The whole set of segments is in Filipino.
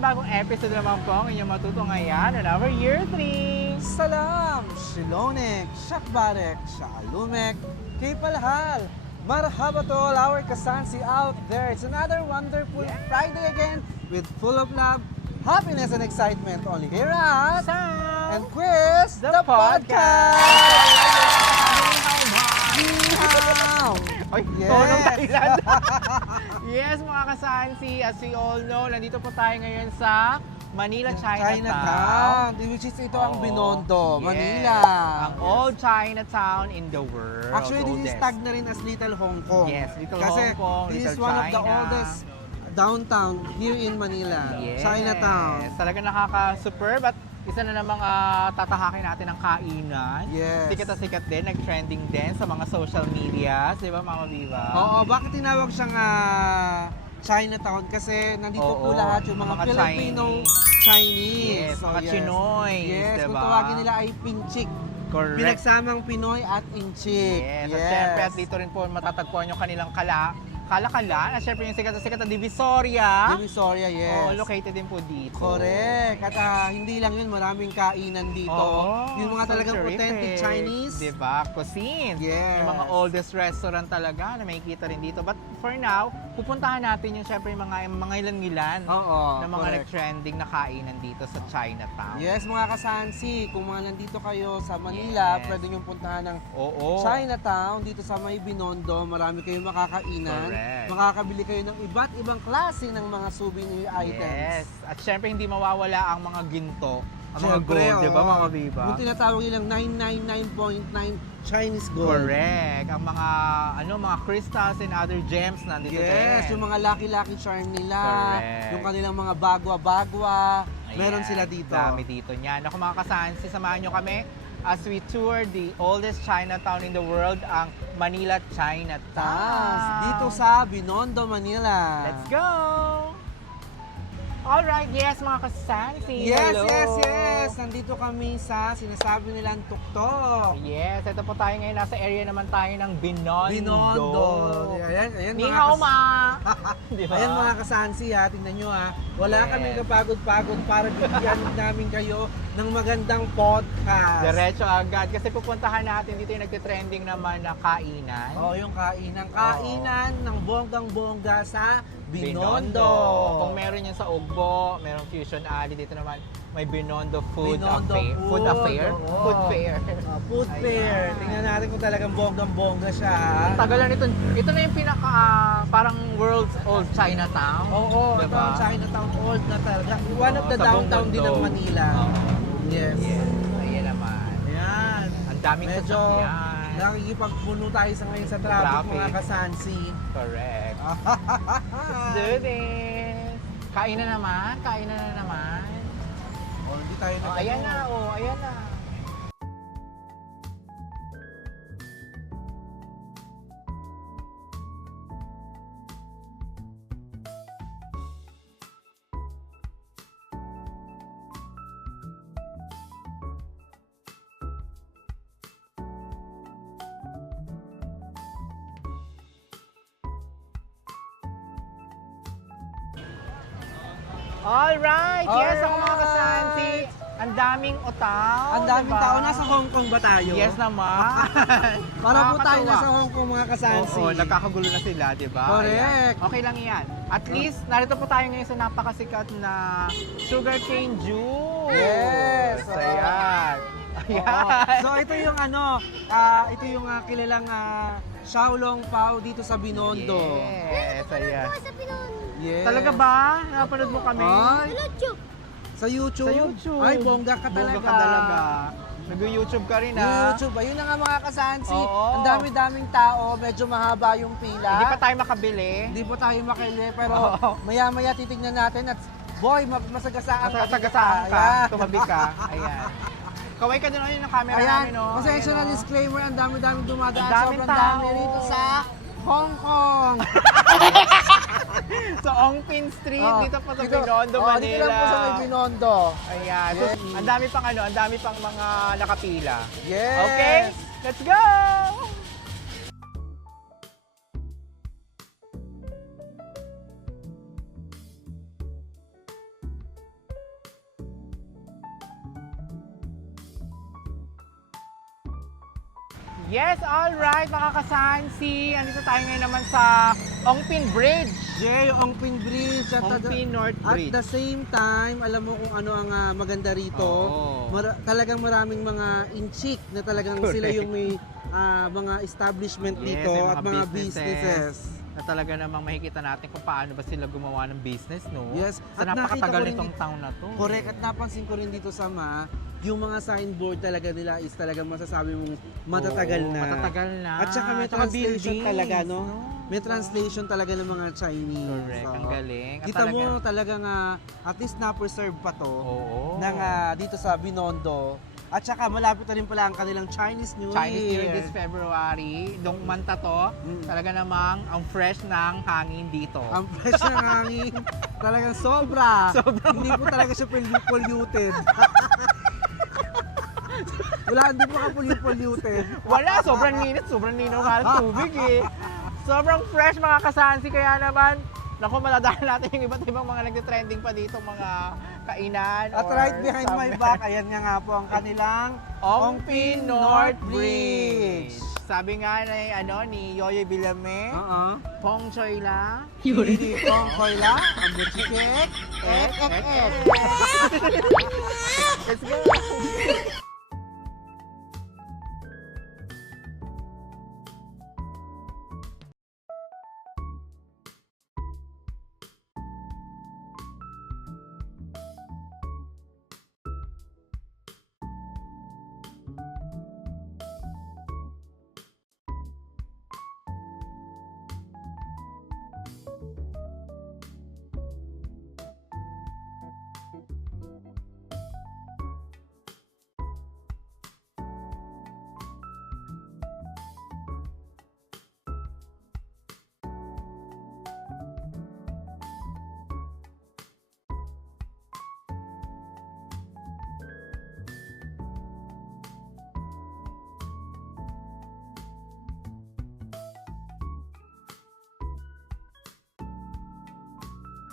panibagong episode naman po ang inyong matutunghayan on our year 3. Salam, Shilonek, Shakbarek, Shaalumek, Kipalhal. Marhaba to all our kasansi out there. It's another wonderful Friday again with full of love, happiness, and excitement only here at Sam! and Quiz, The podcast! Yeehaw! Oy, Yes. tonong Thailand. Yes, mga kasansi, as we all know, nandito po tayo ngayon sa Manila, Chinatown. Which is ito ang Oo. Binondo, Yes. Manila. Ang old Chinatown in the world. Actually, this is Oldest. tag na rin as Little Hong Kong. Yes, Little Kasi Hong Kong, this Little is one of the China. oldest downtown here in Manila, Yes. Chinatown. Talaga nakaka-superb at isa na namang tatahakin natin ang kainan. Yes. Sikat na sikat din, nag-trending din sa mga social medias, di ba mga Viva? Oo, bakit tinawag siyang Chinatown? Kasi nandito po Oo, lahat yung mga Filipino Chinese. Yes, So, mga Chinoy, Yes, diba? kung tawagin nila ay Pinchik. Correct. Pinagsamang Pinoy at Inchik. Yes. At syempre, at dito rin po matatagpuan yung kanilang kalakalan. At syempre yung sikat na Divisoria. Divisoria, yes. Oh, located din po dito. Correct. At hindi lang yun, maraming kainan dito. Oo, Yung mga so talagang terrific. authentic Chinese. Diba? Cuisine. Yes. Yung mga oldest restaurant talaga na makikita rin dito. But for now, pupuntahan natin yung syempre yung mga ilan-ilan Oo, na mga correct. nag-trending na kainan dito sa Chinatown. Yes, mga kasansi, kung mga nandito kayo sa Manila, Yes. pwede nyo puntahan ng Oo. Chinatown, dito sa may Binondo. Marami kayong makakainan. Correct. Makakabili kayo ng iba't ibang klase ng mga souvenir items. Yes. At syempre hindi mawawala ang mga ginto. Ang mga Siyempre, gold, di ba oo. mga Viva? Yung tinatawag nilang 999.9 Chinese gold. Correct. Ang mga crystals and other gems nandito Yes, din. yung mga lucky charm nila, Correct. yung kanilang mga bagwa-bagwa, meron Ayan, sila dito. Dami dito niyan. Ako mga kasansi, samahan nyo kami as we tour the oldest Chinatown in the world, ang Manila Chinatown. Tas, dito sa Binondo, Manila. Let's go! Alright, yes mga kasansi. Yes, Hello. yes. Nandito kami sa sinasabi nilang tuktok. Yes, ito po tayo ngayon. Nasa area naman tayo ng Binondo. Binondo. Ayan, Ni mga hao ma! Di ba? Ayan mga kasansi ha, tingnan nyo ha. Wala Yes. kami kapagod-pagod para bigyan namin kayo ng magandang podcast. Diretso agad. Kasi pupuntahan natin dito yung nagtitrending naman na kainan. Oo, yung kainan ng bonggang-bongga sa Binondo. Kung meron yan sa Ugbo, merong Fusion Alley. Dito naman may Binondo Food Binondo Affair. Food Affair? oo. Food Fair. Food Ayan. fair. Tingnan natin kung talagang bonggang-bongga siya ha. Tagal na nito. Ito na yung pinaka parang world's old Chinatown. Oo, ito Diba? ang Chinatown old na talaga. One of the Sa downtown buong din ng mundo. Manila. Oo. Yes. Yes. Ayan naman. Ayan. Ang daming Medyo sasakyan. nakikipagpuno tayo sa ngayon sa traffic, Traffic. mga kasansi. Correct. Let's do this. Kainan na naman. Oh, hindi tayo Oh, ayan na, ayan na. Alright, yes ako mga Alright. kasansi. Ang daming otaw. Ang daming diba? tao. Nasa Hong Kong ba tayo? Yes naman. Para po tayo Nakakatuwa. nasa Hong Kong, mga kasansi. Oo, nagkakagulo na sila, di ba? Correct. Ayan. Okay lang yan. At least, narito po tayo ngayon sa napakasikat na sugarcane juice. Yes. Ayan. Ayan. Oo. So ito yung ito yung kilalang Xiaolong Pao dito sa Binondo. Yes, ayan. Yes. Talaga ba? Napanood mo kami? Ay, sa YouTube? Sa YouTube. Ay, bongga ka talaga. Bongga ka talaga. Nag-YouTube ka rin, ha? YouTube. Ayun na nga mga kasansi. Oo. Ang dami-daming tao. Medyo mahaba yung pila. Hindi pa tayo makabili. Hindi po tayo makili. Pero Oo. maya-maya titignan natin at boy, masagasaan ka. Masagasaan ka. Ayan. Tumabi ka. Ayan. Kaway ka din ayun ng camera Ayan. namin, no? Pasensya na Ayan, no? disclaimer. Ang dami-daming dumadaan. Ang daming Sobrang dami tao. rito sa Hong Kong. Sa Ongpin Street, Oo. dito pa sa Dito- Binondo, oo, Manila. Dito lang po sa may Binondo. Ayan. Yes. So, ang dami pang mga nakapila. Yes. Okay? Let's go! Yes, all right, mga kasansi. Andito tayo ngayon naman sa Ongpin Bridge. Yeah, yung Ongpin Bridge. Ongpin North Bridge. At the same time, alam mo kung ano ang maganda rito. Oo. Talagang maraming mga inchik na talagang Correct. sila yung may mga establishment Yes, dito may at mga businesses. Na talaga namang makikita natin kung paano ba sila gumawa ng business, no? Yes. Sa At nakita napakatagal ko rin nitong town na to. Correct. At napansin ko rin dito sa yung mga signboard talaga nila is talagang masasabi mong matatagal Oo, na. matatagal na. At saka may Tsaka translation buildings, talaga, no? May Diba? translation talaga ng mga Chinese. Correct, ang galing. At Kita mo talagang at least na-preserve pa to Oo. ng dito sa Binondo. At saka malapit na rin pala ang kanilang Chinese New Chinese New Year. Year this February. Nung manta to, Mm. talaga namang ang fresh ng hangin dito. Ang fresh ng hangin. Talagang sobra. Hindi po talaga siya polluted. Wala, hindi po ka-polluted. Wala, sobrang init, sobrang ninaw nga ng tubig eh. Sobrang fresh mga kasansi, kaya naman, naku, maladaan natin yung iba't ibang mga nagtitrending pa dito, mga kainan. At or right behind my somewhere. back, ayan nga po ang kanilang Ongpin North Bridge. Sabi nga ni Yoyoy Villame, Pong Choy la. Hindi pong koyla, ang butsikek, ek. Let's go!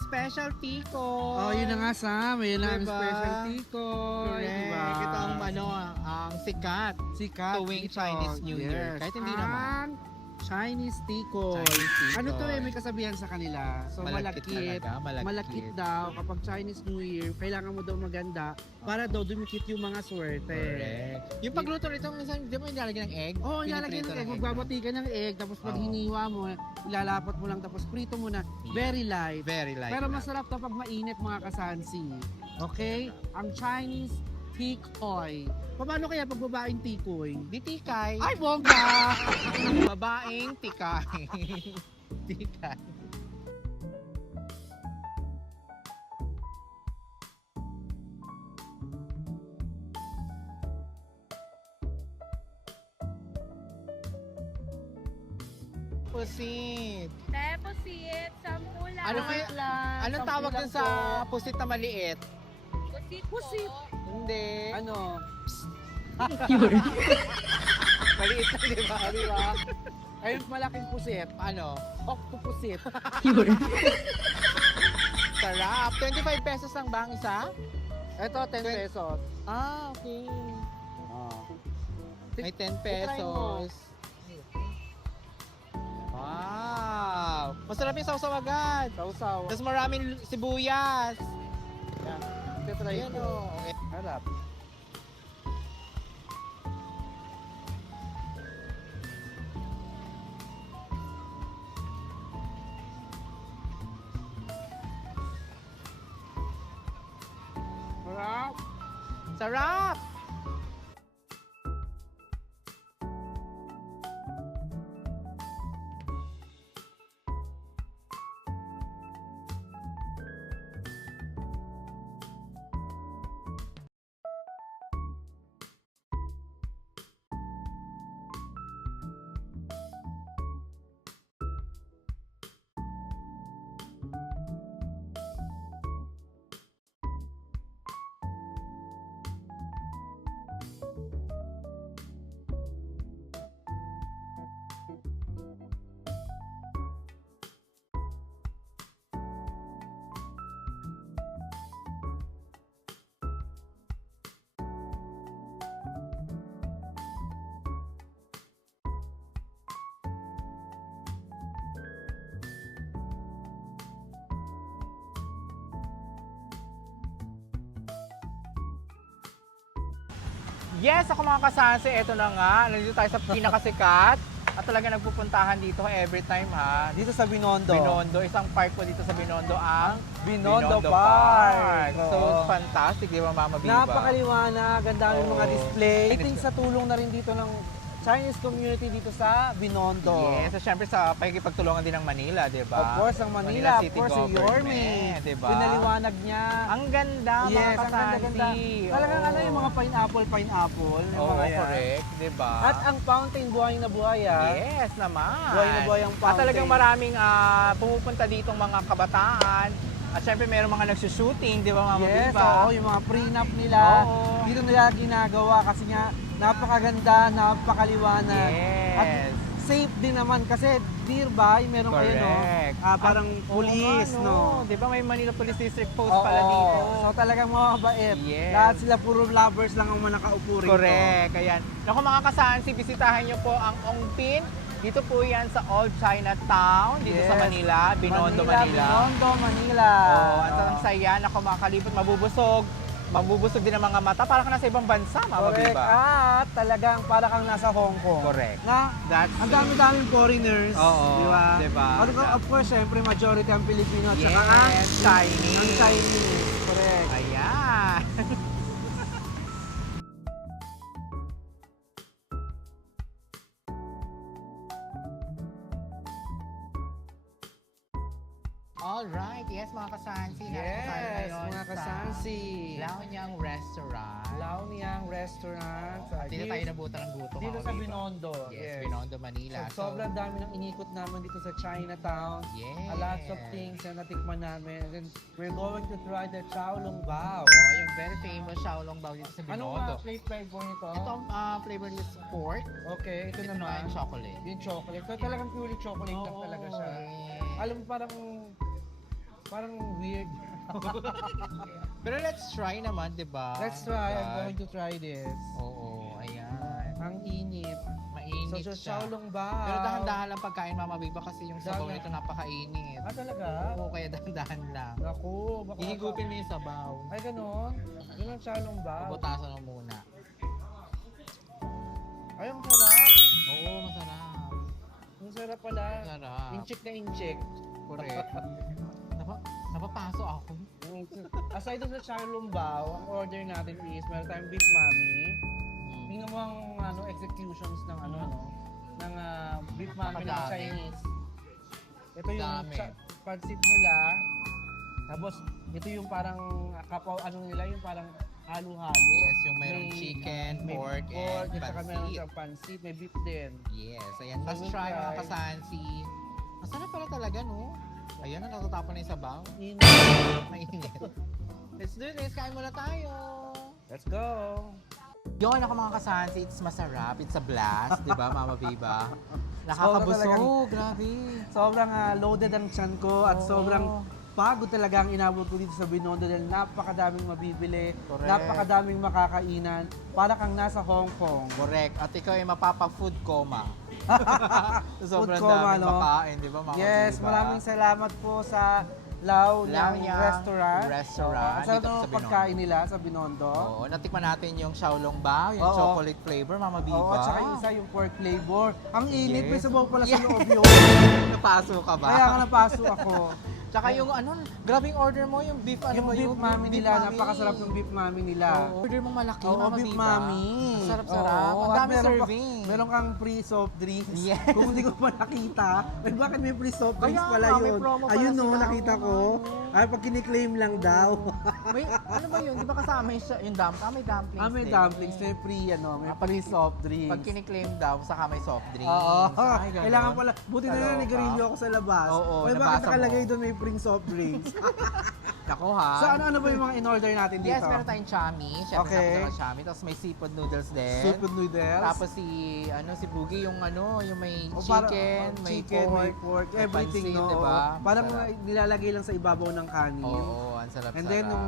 Specialty ko. Oh, yun na nga Sam, yun na ang Diba? specialty ko. Correct. Diba? Ito ang sikat. Sikat tuwing dito. Chinese New Year. Kahit hindi naman. Chinese tikoy. Chinese tikoy. Ano to may kasabihan sa kanila. So Malagkit malakit. talaga, Malakit daw. Kapag Chinese New Year, kailangan mo daw maganda para daw dumikit yung mga swerte. Correct. Yung pagluto nito, minsan, di ba nilalagyan ng egg? Oo, ilalagay Piniprito ng egg. ng Magbabati ka ng egg, tapos pag Oo. hiniwa mo, ilalapat mo lang, tapos prito mo na. Very light. Very light. Pero masarap to pag mainit mga kasansi. Okay? Ang Chinese tikoy. Paano kaya pag babaeng tikoy? Di tikay. Ay, bongga! Babaeng tikay. Tikay. Pusit. Pusit, 10 lang. Ano kaya- Anong tawag dun sa pusit na maliit? Pusit. Pusit. Hindi. Ano? Maliit na, di ba? Di ba? Ayun, malaking pusit. Ano? Octopusit. Sarap. 25 pesos lang ba ang isa? Ito, 10 pesos. Ah, okay. Oh. May 10 Try mo. pesos. Wow! Masarap yung sausaw agad. Sausaw. Tapos maraming sibuyas. Yan. Try Ayan ko. o. Okay. Harap. Harap. Sarap! Yes, ako mga kasansi, eto na nga. Nandito tayo sa pinakasikat. At talaga nagpupuntahan dito every time ha. Dito sa Binondo. Binondo, isang park po dito sa Binondo ang Binondo Park. So, Oo. fantastic, di ba Mama Biba? Napakaliwanag, ang daming mga Oo. display. I think sa tulong na rin dito ng Chinese community dito sa Binondo. Yes, at syempre sa pakikipagtulungan din ng Manila, di ba? Of course, ang Manila, of City course, si Yorme. Government, di ba? Pinaliwanag niya. Ang ganda, Yes, mga ang kasansi. ganda-ganda. Talagang Oo. ano yung mga pineapple, yung Oo, mga yan. correct, di ba? At ang fountain, buhay na buhay ah. Yes naman. Buhay na buhay ang At fountain. talagang maraming pumupunta dito mga kabataan. At syempre meron mga nagsushooting, di ba Mama Yes, Biba? oo, yung mga prenup nila. Oo. Dito nila ginagawa kasi nga napakaganda, napakaliwanag. Yes. At safe din naman kasi nearby meron kayo no, Correct. parang Oo police nga, no. Di ba may Manila Police District Post Oo, pala dito? So talagang mababait. Yes. Lahat sila puro lovers lang ang nakaupo rito. Correct. Ayan. Naku mga kasansi, bisitahin niyo po ang Ongpin. Dito po yan sa Old Chinatown, dito sa Yes. Manila, Binondo, Manila. Binondo, Manila. Oh, at ang saya, naku makalipot, mabubusog. Mabubusog din ang mga mata para ka nasa ibang bansa, Mama Correct. Biba. At talagang para kang nasa Hong Kong. Correct. Na That's ang dami-daming foreigners. Oo, di ba? diba? Of course, syempre, majority ang Pilipino at saka Yes, Chinese. ang Chinese. Correct. Ayan. Alright, yes mga kasansi. Nandito tayo Yes, ngayon mga sa kasansi. Laonyang Restaurant. Laoniang Restaurant. Dito tayo nabutan ng gutom. Dito Mama sa Biba. Binondo. Yes, Binondo, Manila. So, sobrang dami ng inikot namin dito sa Chinatown. Yes. A lots of things na natikman namin. And then, we're going to try the Chow Long Bao. Oh, yung very famous Xiaolong Bao dito sa Anong Binondo. flavor nito? Ito ang flavor is pork. Okay, ito Ito naman. naman chocolate. Yung chocolate. So, talagang purely chocolate lang Oo, talaga siya. yes. Alam mo, parang weird. Pero let's try naman, di ba? Let's try. I'm Diba? going to try this. Oo, ayan. Ang init. Mainit So, siya. Chow Long Bao. Pero dahan-dahan lang pagkain, Mama Biba, kasi yung sabaw Dahan- nito napakainit. Ah, talaga? Oo, kaya dahan-dahan lang. Naku, baka... Hihigupin mo yung sabaw. Ay, ganon? Yun ang Chow Long Bao. Butasan mo muna. Ay, ang sarap. Oo, masarap. Ang sarap pala. Masarap. Inchik na inchik. Correct. Napapaso ako. Aside dun sa Chow Long Bao, ang order natin is meron tayong beef mami. Tingnan mo ang executions ng ng beef mami ng Napakadami. Chinese. Ito yung Dami. pancit nila. Tapos ito yung parang nila yung parang halo-halo. Yes, yung mayroong chicken, may pork, pork, and at saka meron pancit. siyang pancit, may beef din. Yes, ayan. Let's So, try mga try. kasansi. Masarap pala talaga, no? Ayan, natatapon na yung sabaw. Mainit. Let's do this. Kain muna tayo. Let's go! Yun ako mga kasansi, it's masarap. It's a blast, di ba, Mama Biba? Talagang- Nakakabusog, grabe. Sobrang loaded ang tiyan ko at Oo. sobrang pagod talaga ang inabot ko dito sa Binondo dahil napakadaming mabibili, Correct. napakadaming makakainan, para kang nasa Hong Kong. Correct. At ikaw ay mapapa-food coma. Sobrang coma, daming no? makain, di ba, Mama Yes, Biba? maraming salamat po sa Laonyang Laonyang Restaurant. Restaurant Ang sarap dito ng sa Binondo. pagkain nila sa Binondo. Oo, natikman natin yung Xiaolong Bao, yung Oo. chocolate flavor, Mama Biba. Oo, at saka yung isa yung pork flavor. Ang init, Yes. may sabaw pala Yes. sa loob yun. Napaso ka ba? Kaya ka napaso ako. Tsaka yung grabe yung order mo, yung beef, Yung ba beef yun? mami Beef nila, mami. napakasarap ng beef mami nila. Oo. Order mong malaki, Oo, Mama beef Biba. mami. Sarap-sarap. Oo, Ang at dami serving. Meron kang free soft drinks. Yes. Kung hindi ko pa nakita, eh, bakit may free soft drinks Kaya pala nga, may yun? promo pala Ayun no, sila. nakita ko. Oo. Ay, pag kiniklaim lang daw. May, ano ba yun? Di ba kasama yung may dumplings May din. dumplings, may free may free soft drinks. Pag kiniklaim daw, saka may soft drinks. Oo. Ay, ganon. Kailangan pala. Buti na lang Kaloka. nag-review ako sa labas. Oo, Ay, bakit nabasa mo. nakalagay doon may free soft drinks? Nako ha. So, ano ba yung mga in-order natin dito? Yes, meron tayong chami. Siyempre, Okay. okay. Chami. Tapos may seafood noodles din. Seafood noodles. Tapos si Boogie, yung may O, para- chicken, may chicken, may pork, may everything, pansit, no? diba? Parang Sarap. nilalagay lang sa ibabaw ng kanin. Oo, ang sarap-sarap. And then, yung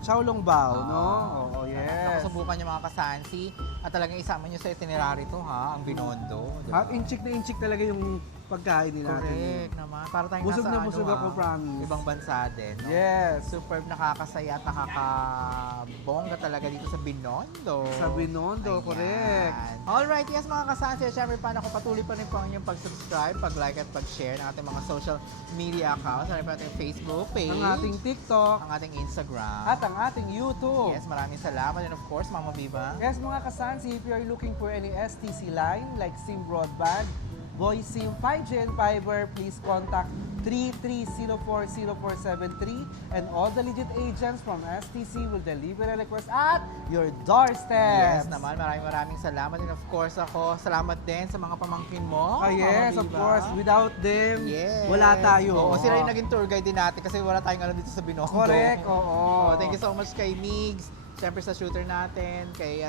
Chow Long Bao, Oo. no? Oo, yes. Nakasubukan niyo mga kasansi. At talagang isama niyo sa itinerary to ha, ang Binondo. Diba? Inchik na inchik talaga yung pagkain nila natin. Correct naman. Para tayong Busog nasa na busog ako, promise. ibang bansa din. No? Yes. Superb, nakakasaya at nakakabongga talaga dito sa Binondo. Sa Binondo, Ayan. correct. Alright, yes mga kasansi, syempre paano ko patuloy pa rin po ang inyong pag-subscribe, pag-like at pag-share ng ating mga social media accounts. Syempre ating Facebook page, Ang ating TikTok ang ating Instagram. at ang ating YouTube. Yes, maraming salamat. And of course, Mama Viva. Yes, mga kasansi, if you are looking for any STC line like SIM Broadband, Voice SIM 5G and Fiber, please contact 33040473 and all the legit agents from STC will deliver a request at your doorstep. Yes naman, maraming salamat. And of course ako, salamat din sa mga pamangkin mo. Ah, yes, Mama of Viva. course. Without them, Yes. wala tayo. Oo, sila yung naging tour guide din natin kasi wala tayong alam dito sa Binondo. Correct, oo. Thank you so much kay Migs, syempre sa shooter natin, kay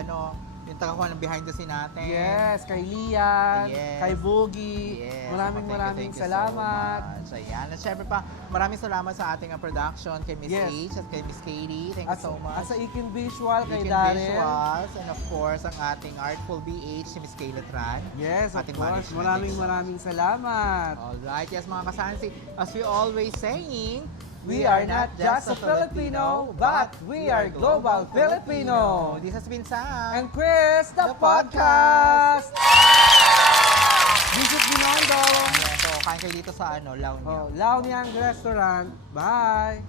yung tagakuha ng behind the scene natin. Yes, kay Lian, Yes. kay Boogie. Yes. Maraming Thank you salamat. So much. Ayan. At syempre pa, maraming salamat sa ating production, kay Miss Yes. H at kay Miss Katie. Thank you so much. At sa Ikin Visual, kay Weekend Darren. Visuals, and of course, ang ating Artful BH, si Miss Kayla Tran. Yes, of Ating course. management. Maraming salamat. Alright, yes mga kasansi, as we always saying, We are not just a Filipino, but we are global Filipino. This has been Sam. And Chris, the The podcast! Visit Binondo! Ayan, so kain kayo dito sa La Union. Oh, Laoniang Restaurant. Bye!